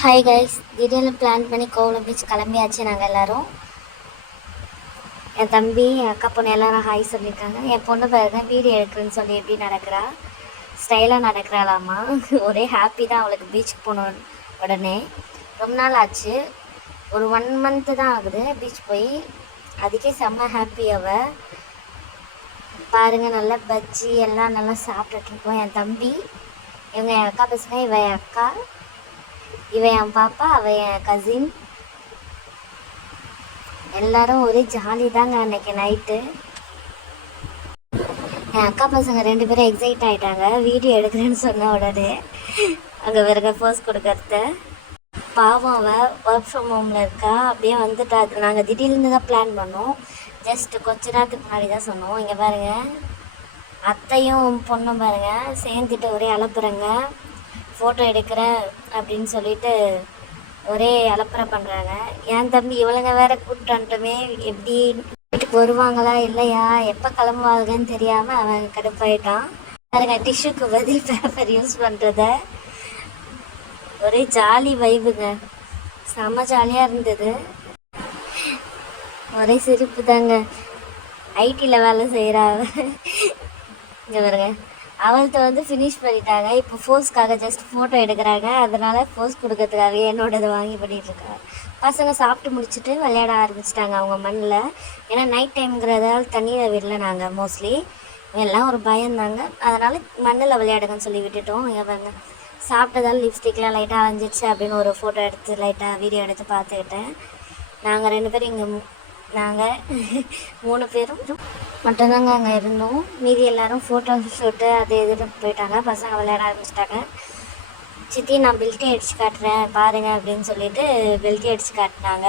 Hi guys, திடீர்னு plan பண்ணி Kovalam beach கிளம்பியாச்சு. நாங்கள் எல்லோரும், என் தம்பி, என் அக்கா பொண்ணு எல்லோரும் ஹாய் சொல்லியிருக்காங்க. என் பொண்ணு பாருங்க வீடியோ எடுக்கிறேன்னு சொல்லி எப்படி நடக்கிறா, ஸ்டைலாக நடக்கிறாளாமா. ஒரே ஹாப்பி தான் அவளுக்கு பீச்சுக்கு போகணும். உடனே ரொம்ப நாள் ஆச்சு, ஒரு 1 மந்த்து தான் ஆகுது பீச் போய். அதுக்கே செம்ம ஹாப்பி அவள். பாருங்கள், நல்லா பஜ்ஜி எல்லாம் நல்லா சாப்பிட்டுட்ருக்கோம். என் தம்பி, இவங்க என் அக்கா பசங்க, இவன் என் அக்கா, இவன் என் பாப்பா, அவன் என் கசின். எல்லாரும் ஒரே ஜாலி தாங்க அன்னைக்கு நைட்டு. என் அக்கா பசங்க 2 பேரும் எக்ஸைட் ஆகிட்டாங்க வீடியோ எடுக்கிறேன்னு சொன்ன உடனே. அங்கே வேற போஸ் கொடுக்கறத. பாவம் அவள் ஒர்க் ஃப்ரம் ஹோமில் இருக்கா, அப்படியே வந்துட்டா. நாங்கள் திடீர்னு தான் பிளான் பண்ணோம். ஜஸ்ட் கொஞ்ச நேரத்துக்கு முன்னாடி தான் சொன்னோம். இங்கே பாருங்கள், அத்தையும் பொண்ணும் பாருங்கள் சேர்ந்துட்டு ஒரே அலப்புறங்க. ஃபோட்டோ எடுக்கிறேன் அப்படின்னு சொல்லிட்டு ஒரே அலப்பறை பண்ணுறாங்க. என் தம்பி இவளுங்க வேற கூப்பிட்டு வந்துட்டோமே, எப்படி வீட்டுக்கு வருவாங்களா இல்லையா, எப்போ கிளம்புவாங்கன்னு தெரியாமல் அவன் கடுப்பாயிட்டான். பாருங்க, டிஷ்யூக்கு பதில் பேப்பர் யூஸ் பண்ணுறத. ஒரே ஜாலி வைபுங்க, செம்ம ஜாலியாக இருந்தது. ஒரே சிரிப்பு தாங்க. ஐடியில் வேலை செய்கிறாங்க. இங்கே பாருங்க, அவள்கிட்ட வந்து ஃபினிஷ் பண்ணிட்டாங்க. இப்போ ஃபோர்ஸ்க்காக ஜஸ்ட் ஃபோட்டோ எடுக்கிறாங்க. அதனால் ஃபோர்ஸ் கொடுக்கறதுக்காக என்னோடதை வாங்கி பண்ணிகிட்ருக்காங்க. பசங்க சாப்பிட்டு முடிச்சுட்டு விளையாட ஆரம்பிச்சிட்டாங்க அவங்க மண்ணில். ஏன்னா நைட் டைம்ங்கிறதால தண்ணியில் விடல நாங்கள் மோஸ்ட்லி. எல்லாம் ஒரு பயந்தாங்க, அதனால் மண்ணில் விளையாடுங்கன்னு சொல்லி விட்டுட்டோம். இங்கே பாருங்க, சாப்பிட்டதால் லிப்ஸ்டிக்லாம் லைட்டாக அரைஞ்சிடுச்சு அப்படின்னு ஒரு ஃபோட்டோ எடுத்து லைட்டாக வீடியோ எடுத்து பார்த்துக்கிட்டேன். நாங்கள் 2 பேரும் இங்கே நாங்கள் 3 பேரும் மட்டும்தாங்க அங்கே இருந்தோம். மீதி எல்லோரும் ஃபோட்டோ ஷூட்டு அது எதுன்னு போயிட்டாங்க. பசங்க விளையாட ஆரம்பிச்சிட்டாங்க. சித்தி, நான் பெல்ட்டி அடித்து காட்டுறேன் பாருங்கள் அப்படின்னு சொல்லிட்டு பெல்ட்டி அடித்து காட்டினாங்க.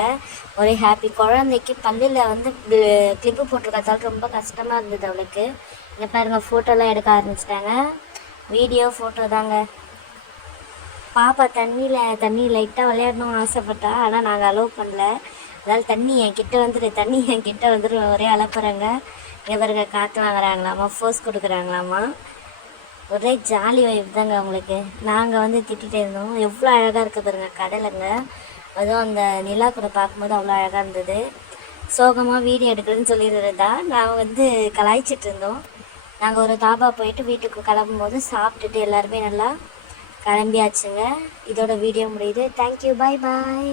ஒரே ஹாப்பி. குழந்தைக்கு பல்லில் வந்து கிளிப்பு போட்டிருக்கிறதால ரொம்ப கஷ்டமாக இருந்தது அவளுக்கு. இங்கே பாருங்கள், ஃபோட்டோலாம் எடுக்க ஆரம்பிச்சிட்டாங்க. வீடியோ ஃபோட்டோ தாங்க. பாப்பா தண்ணி லைட்டாக விளையாடணும்னு ஆசைப்பட்டா, ஆனால் நாங்கள் அலோவ் பண்ணல. அதனால் தண்ணி என் கிட்டே வந்துரு ஒரே அலப்புறங்க. இவருங்க காற்று வாங்குறாங்களாமா, ஃபோர்ஸ் கொடுக்குறாங்களாமா. ஒரே ஜாலி வைப் தாங்க அவங்களுக்கு. நாங்கள் வந்து திட்டிகிட்டே இருந்தோம். எவ்வளோ அழகாக இருக்குது பாருங்க கடலுங்க. அதுவும் அந்த நிலா கூட பார்க்கும்போது அவ்வளோ அழகாக இருந்தது. சோகமாக வீடியோ எடுக்கிறேன்னு சொல்லியிருந்தா நான் வந்து கலாய்ச்சிட்டு இருந்தோம். நாங்கள் ஒரு தாபா போயிட்டு வீட்டுக்கு கிளம்பும்போது சாப்பிட்டுட்டு எல்லாருமே நல்லா கிளம்பியாச்சுங்க. இதோட வீடியோ முடியுது. தேங்க்யூ, பாய் பாய்.